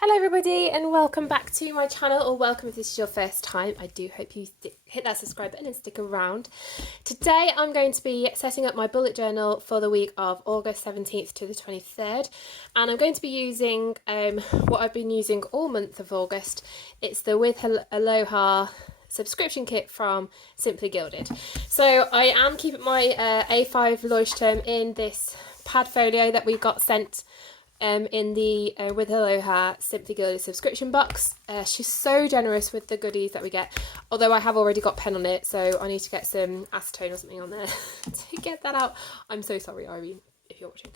Hello everybody and welcome back to my channel, or welcome if this is your first time. I do hope you hit that subscribe button and stick around. Today I'm going to be setting up my bullet journal for the week of August 17th to the 23rd, and I'm going to be using what I've been using all month of August. It's the With Aloha subscription kit from Simply Gilded. So I am keeping my A5 Leuchtturm in this Padfolio that we got sent in the With Aloha Simply Gilded subscription box. She's so generous with the goodies that we get, although I have already got pen on it, so I need to get some acetone or something on there to get that out. I'm so sorry, Irene, if you're watching.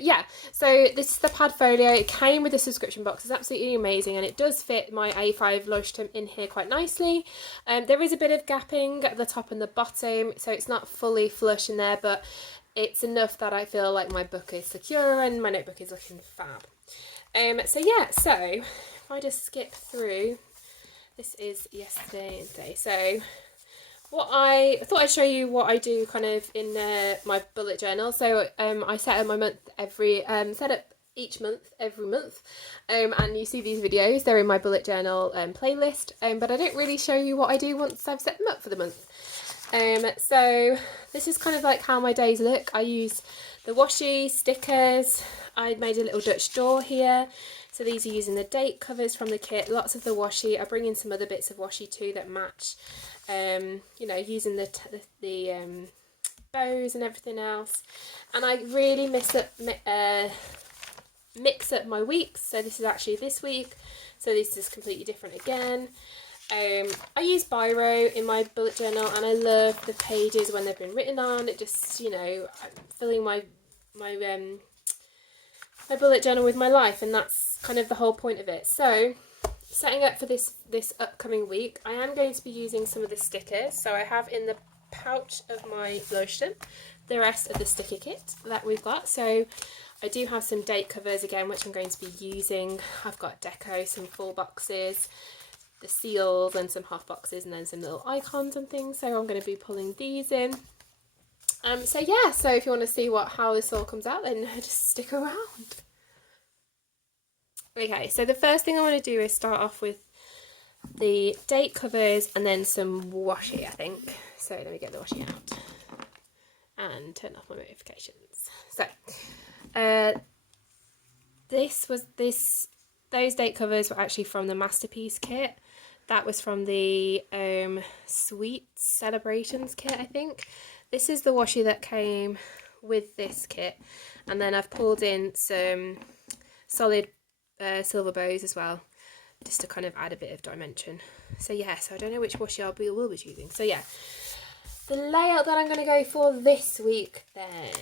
Yeah, so this is the Padfolio. It came with the subscription box. It's absolutely amazing, and it does fit my A5 Leuchtturm in here quite nicely. There is a bit of gapping at the top and the bottom, so it's not fully flush in there, but it's enough that I feel like my book is secure and my notebook is looking fab. So if I just skip through, this is yesterday and today. So what I thought I'd show you what I do kind of in my bullet journal. So I set up my month each month every month, and you see these videos, they're in my bullet journal playlist, but I don't really show you what I do once I've set them up for the month. So this is kind of like how my days look. I use the washi stickers. I made a little Dutch door here. So these are using the date covers from the kit, lots of the washi. I bring in some other bits of washi too that match, you know, using the bows and everything else. And I really mix up my weeks. So this is actually this week. So this is completely different again. I use biro in my bullet journal, and I love the pages when they've been written on. It just, you know, I'm filling my bullet journal with my life, and that's kind of the whole point of it. So setting up for this upcoming week, I am going to be using some of the stickers. So I have in the pouch of my Leuchtturm the rest of the sticker kit that we've got. So I do have some date covers again, which I'm going to be using. I've got deco, some full boxes, the seals and some half boxes, and then some little icons and things. So I'm going to be pulling these in. So if you want to see how this all comes out, then just stick around. Okay, so the first thing I want to do is start off with the date covers and then some washi, I think. So let me get the washi out and turn off my notifications. So those date covers were actually from the Masterpiece kit. That was from the Sweet Celebrations kit, I think. This is the washi that came with this kit, and then I've pulled in some solid silver bows as well, just to kind of add a bit of dimension. So I don't know which washi I will be choosing. So the layout that I'm going to go for this week then,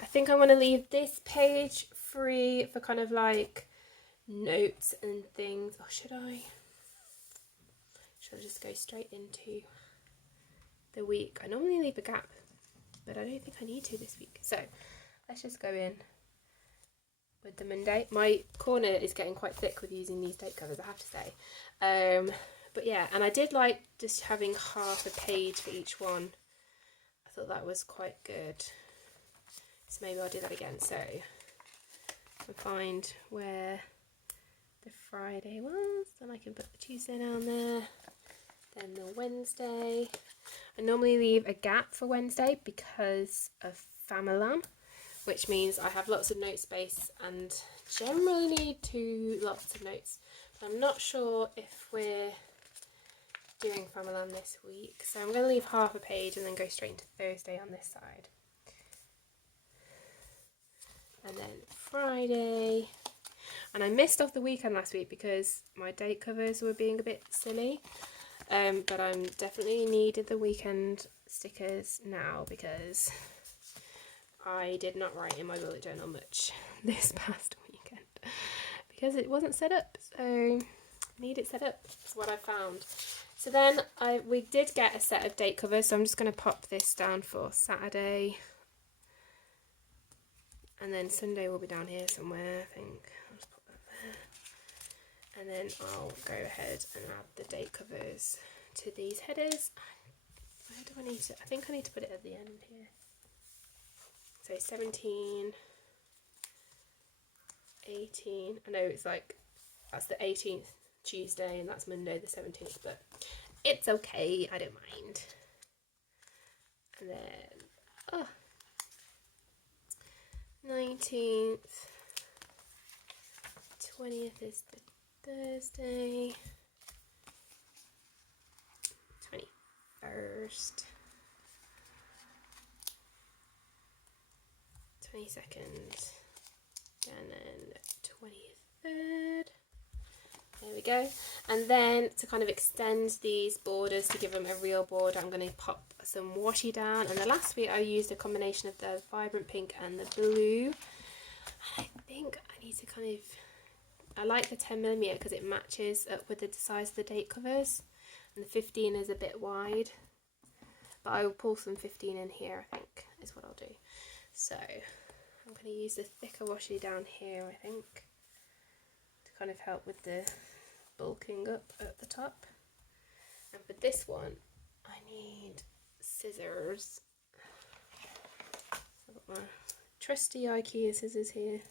I think I'm going to leave this page free for kind of like notes and things. Or should I just go straight into the week? I normally leave a gap, but I don't think I need to this week. So let's just go in with the Monday. My corner is getting quite thick with using these date covers, I have to say. But yeah, and I did like just having half a page for each one. I thought that was quite good. So maybe I'll do that again. So I'll find where the Friday was, then I can put the Tuesday down there, then the Wednesday. I normally leave a gap for Wednesday because of Famalam, which means I have lots of note space and generally need lots of notes. But I'm not sure if we're doing Famalam this week, so I'm going to leave half a page and then go straight into Thursday on this side. And then Friday. And I missed off the weekend last week because my date covers were being a bit silly. But I'm definitely needed the weekend stickers now because I did not write in my bullet journal much this past weekend because it wasn't set up. So need it set up. That's what I found. So then we did get a set of date covers. So I'm just going to pop this down for Saturday. And then Sunday will be down here somewhere, I think. I'll just pop that there. And then I'll go ahead and add the date covers to these headers. Where do I need to? I think I need to put it at the end here. So 17, 18, 18. I know it's like, that's the 18th Tuesday and that's Monday the 17th, but it's okay, I don't mind. And then, 19th, 20th is the Thursday, 21st, 22nd, and then 23rd. There we go. And then to kind of extend these borders to give them a real border, I'm going to pop some washi down. And the last week I used a combination of the vibrant pink and the blue. I think I need to kind of, I like the 10mm because it matches up with the size of the date covers. And the 15 is a bit wide. But I will pull some 15 in here, I think, is what I'll do. So I'm going to use the thicker washi down here, I think, to kind of help with the bulking up at the top. And for this one I need scissors. I've got my trusty IKEA scissors here.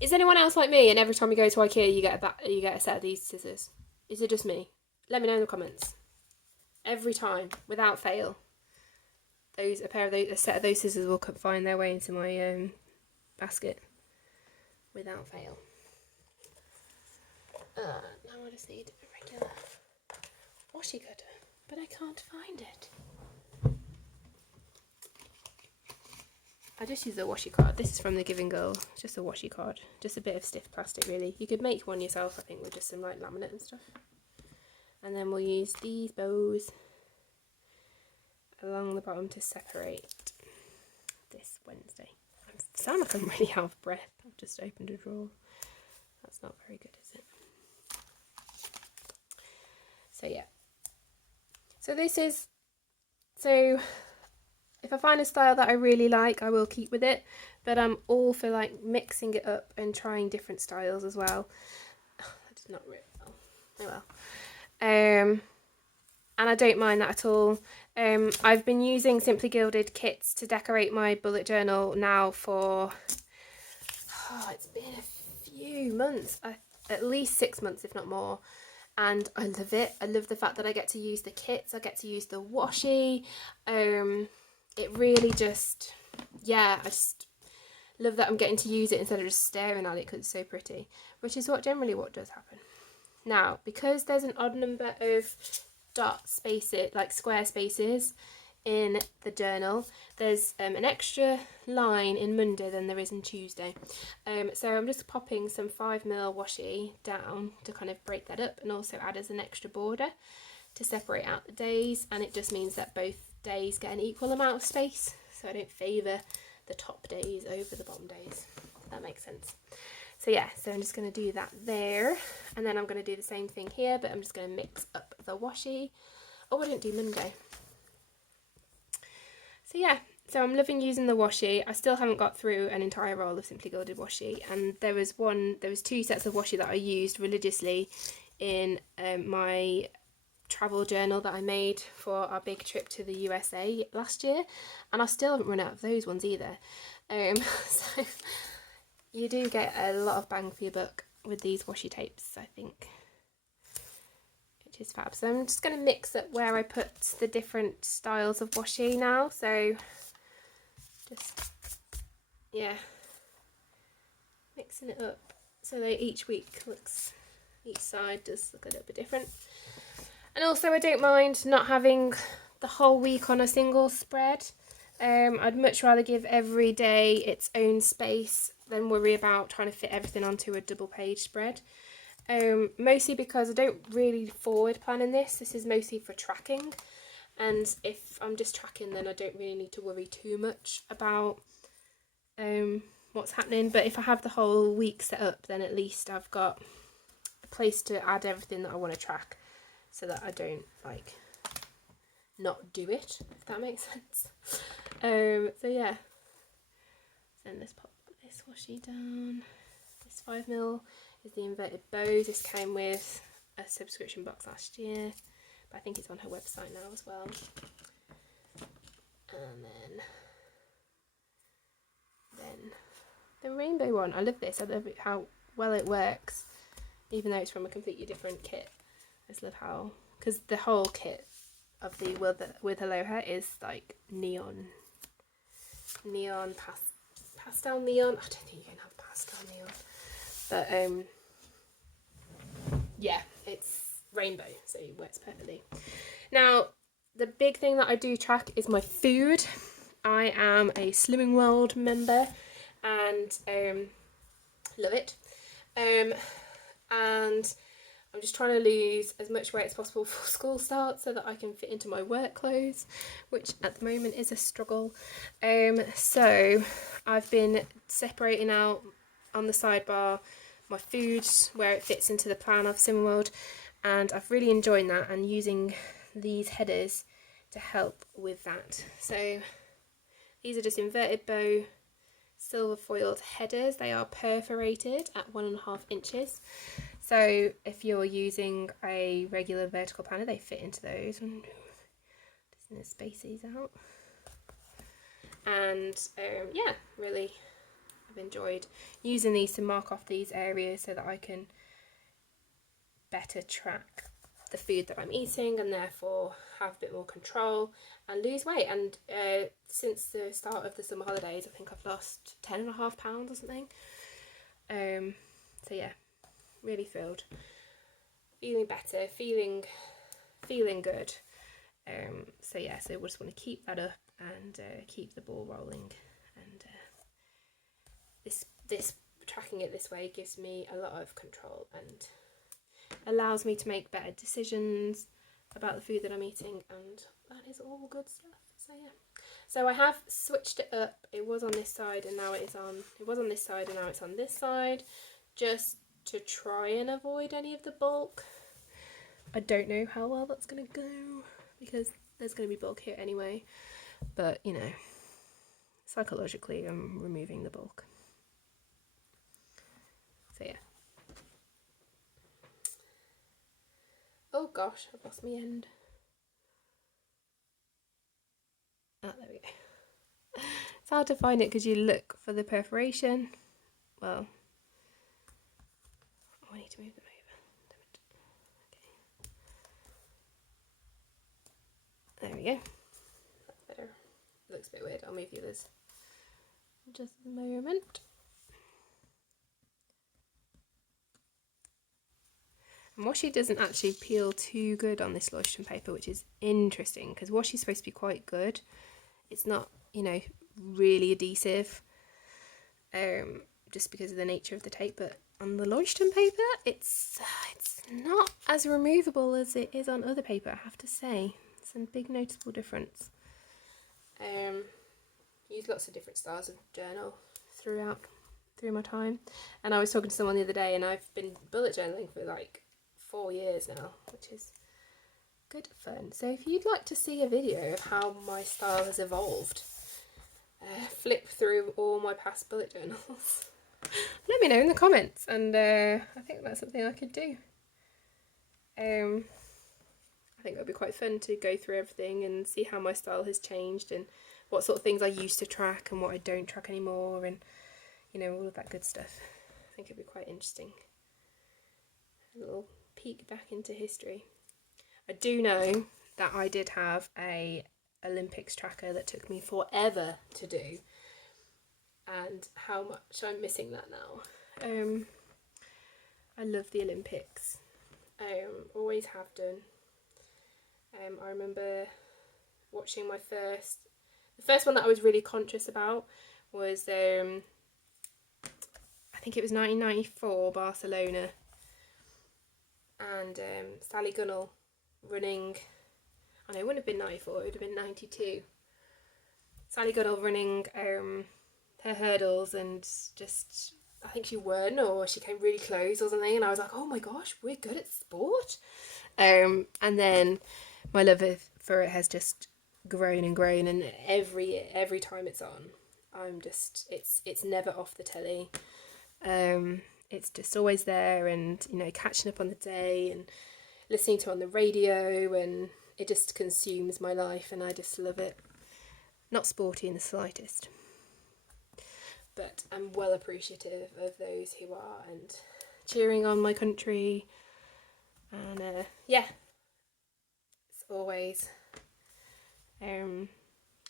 Is anyone else like me and every time you go to IKEA you get a set of these scissors? Is it just me? Let me know in the comments. Every time, without fail, a set of those scissors will find their way into my basket without fail. Now I just need a regular washi cutter, but I can't find it. I just use a washi card. This is from the Giving Girl, just a washi card, just a bit of stiff plastic really. You could make one yourself, I think, with just some like laminate and stuff. And then we'll use these bows along the bottom to separate this Wednesday. I sound like I'm really out of breath. I've just opened a drawer. That's not very good, is it? So yeah. So if I find a style that I really like, I will keep with it. But I'm all for like mixing it up and trying different styles as well. That did not really well. Oh well. And I don't mind that at all. I've been using Simply Gilded kits to decorate my bullet journal now for, it's been a few months, at least 6 months if not more, and I love it. I love the fact that I get to use the kits, I get to use the washi. It really just, yeah, I just love that I'm getting to use it instead of just staring at it because it's so pretty, which is generally what does happen. Now, because there's an odd number of dot spaces, like square spaces in the journal, there's an extra line in Monday than there is in Tuesday. So I'm just popping some 5mm washi down to kind of break that up and also add as an extra border to separate out the days, and it just means that both days get an equal amount of space, so I don't favour the top days over the bottom days, if that makes sense. So yeah, so I'm just going to do that there, and then I'm going to do the same thing here, but I'm just going to mix up the washi. Oh, I didn't do Monday. So yeah, so I'm loving using the washi. I still haven't got through an entire roll of Simply Gilded washi, and there was 2 sets of washi that I used religiously in my travel journal that I made for our big trip to the USA last year, and I still haven't run out of those ones either. So you do get a lot of bang for your buck with these washi tapes, I think, which is fab. So I'm just going to mix up where I put the different styles of washi now. So just, yeah, mixing it up so that each side does look a little bit different. And also I don't mind not having the whole week on a single spread. I'd much rather give every day its own space than worry about trying to fit everything onto a double page spread. Mostly because I don't really forward plan in this. This is mostly for tracking, and if I'm just tracking then I don't really need to worry too much about what's happening. But if I have the whole week set up, then at least I've got a place to add everything that I want to track, so that I don't like not do it, if that makes sense. So yeah, then let's pop this washi down. This 5mm is the inverted bows. This came with a subscription box last year, but I think it's on her website now as well. And then the rainbow one. I love this. I love it, how well it works, even though it's from a completely different kit. I just love how, because the whole kit of the with Aloha is like neon pastel neon. I don't think you can have pastel neon, but yeah, it's rainbow, so it works perfectly. Now, the big thing that I do track is my food. I am a Slimming World member and love it. And I'm just trying to lose as much weight as possible for school start so that I can fit into my work clothes, which at the moment is a struggle. So I've been separating out on the sidebar my food where it fits into the plan of Slimming World, and I've really enjoyed that and using these headers to help with that. So these are just inverted bow silver foiled headers. They are perforated at 1.5 inches. So if you're using a regular vertical planner, they fit into those. Just going to space these out. And yeah, really I've enjoyed using these to mark off these areas so that I can better track the food that I'm eating and therefore have a bit more control and lose weight. And since the start of the summer holidays, I think I've lost 10.5 pounds or something. So yeah, really thrilled, feeling better, feeling good. So yeah, so we just want to keep that up and keep the ball rolling. And this tracking it this way gives me a lot of control and allows me to make better decisions about the food that I'm eating, and that is all good stuff. So yeah, so I have switched it up. It was on this side and now it was on this side and now it's on this side, just to try and avoid any of the bulk. I don't know how well that's going to go because there's going to be bulk here anyway, but you know, psychologically I'm removing the bulk. So yeah. Oh gosh, I've lost my end. Oh, there we go. It's hard to find it because you look for the perforation. Well, oh, I need to move them over. Okay. There we go. That's better. It looks a bit weird. I'll move the others. Just a moment. And washi doesn't actually peel too good on this Leuchtturm paper, which is interesting because washi is supposed to be quite good. It's not, you know, really adhesive, just because of the nature of the tape. But on the Leuchtturm paper, it's not as removable as it is on other paper, I have to say. It's a big noticeable difference. Used lots of different styles of journal through my time, and I was talking to someone the other day, and I've been bullet journaling for like 4 years now, which is good fun. So if you'd like to see a video of how my style has evolved, flip through all my past bullet journals. Let me know in the comments, and I think that's something I could do. I think it would be quite fun to go through everything and see how my style has changed and what sort of things I used to track and what I don't track anymore, and you know, all of that good stuff. I think it'd be quite interesting. A little peek back into history. I do know that I did have a Olympics tracker that took me forever to do, and how much I'm missing that now. I love the Olympics. Always have done. I remember watching the first one that I was really conscious about was I think it was 1994 Barcelona, and Sally Gunnell running, oh no, it wouldn't have been 94, it would have been 92. Sally Gunnell running her hurdles, and just, I think she won or she came really close or something, and I was like, oh my gosh, we're good at sport. And then my love for it has just grown and grown, and every time it's on, I'm just, it's never off the telly. It's just always there, and you know, catching up on the day and listening to it on the radio, and it just consumes my life, and I just love it. Not sporty in the slightest. but I'm well appreciative of those who are and cheering on my country. And yeah, it's always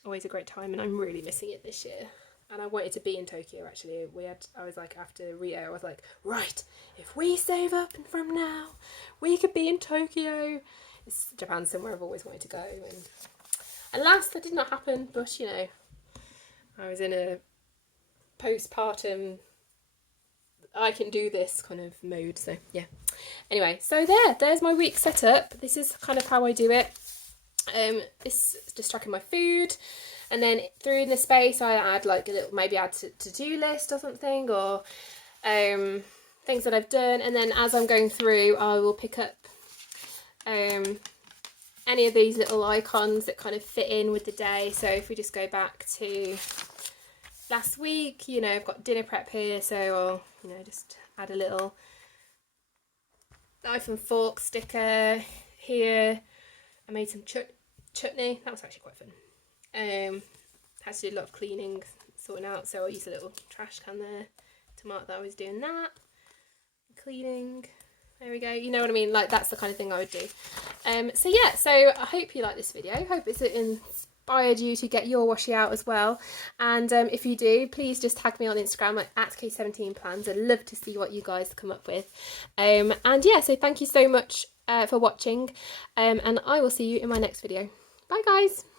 always a great time, and I'm really missing it this year. And I wanted to be in Tokyo actually. I was like, after Rio, I was like, right, if we save up and from now, we could be in Tokyo. Japan's somewhere I've always wanted to go, and alas, that did not happen. But you know, I was in a postpartum, I can do this kind of mode. So yeah. Anyway, so there's my week set up. This is kind of how I do it. This is just tracking my food, and then through in the space I add like a little, maybe add to-do list or something, or things that I've done, and then as I'm going through I will pick up any of these little icons that kind of fit in with the day. So if we just go back to last week, you know, I've got dinner prep here, so I'll, you know, just add a little knife and fork sticker here. I made some chutney, that was actually quite fun. Had to do a lot of cleaning, sorting out, so I used a little trash can there to mark that I was doing that. Cleaning, there we go, you know what I mean, like that's the kind of thing I would do. So yeah, so I hope you like this video, hope it's inspired you to get your washi out as well, and if you do, please just tag me on Instagram at K17plans. I'd love to see what you guys come up with. And yeah, so thank you so much for watching, and I will see you in my next video. Bye guys!